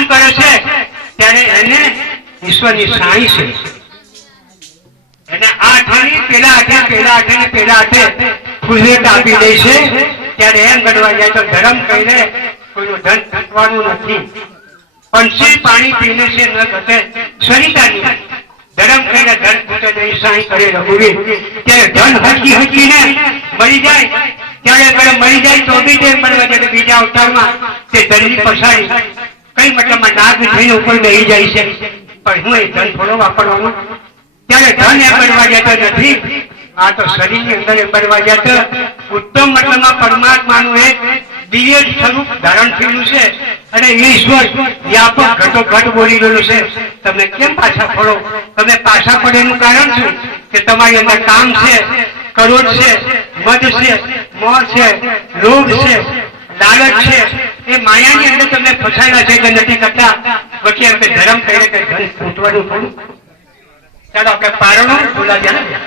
કામ કરે છે ત્યારે એને ઈશ્વરની સાઈ છે. એને આ આઠાની પેલા આઠે ફૂલેટ આપી દે છે. ત્યારે એમ ગણવા જાય તો ધર્મ કહીને કોઈનું ધન ઘટવાનું નથી. પંછી પાણી પીને છે ન ઘટે સરિતાની. ધર્મ કહીને ધન ઘટે નહીં સાઈ કરે રઘુવીર. ત્યારે ધન હકીને મળી જાય ત્યારે મળી જાય તો બી તે મળવા જાય બીજા અવતારમાં તે ધનની પછાડી કઈ મતલબમાં નાગ થઈને ઉપર બેસી જાય છે. પણ હું એ ધન થોડો વાપરવાનું. ત્યારે ધન એમ બનવા જતો નથી. આ તો શરીરની અંદર એમ બનવા જતો ઉત્તમ મતલબમાં પરમાત્માનું એક દિવ્ય સ્વરૂપ ધારણ થયેલું છે અને ઈશ્વર વ્યાપક ઘટોઘટ બોલી રહ્યું છે. તમે કેમ પાછા પડો? તમે પાછા પડેનું કારણ શું? કે તમારી અંદર કામ છે, કરોડ છે, મદ છે, મોહ છે, લોભ છે, લાલચ છે. એ માયાની અંદર તમે ફસાયેલા છે કે નથી કરતા. વચ્ચે આપણે ધર્મ કહીએ કે ધન ફૂટવાનું થોડું. ચાલો આપણે પારણું બોલા ગયા.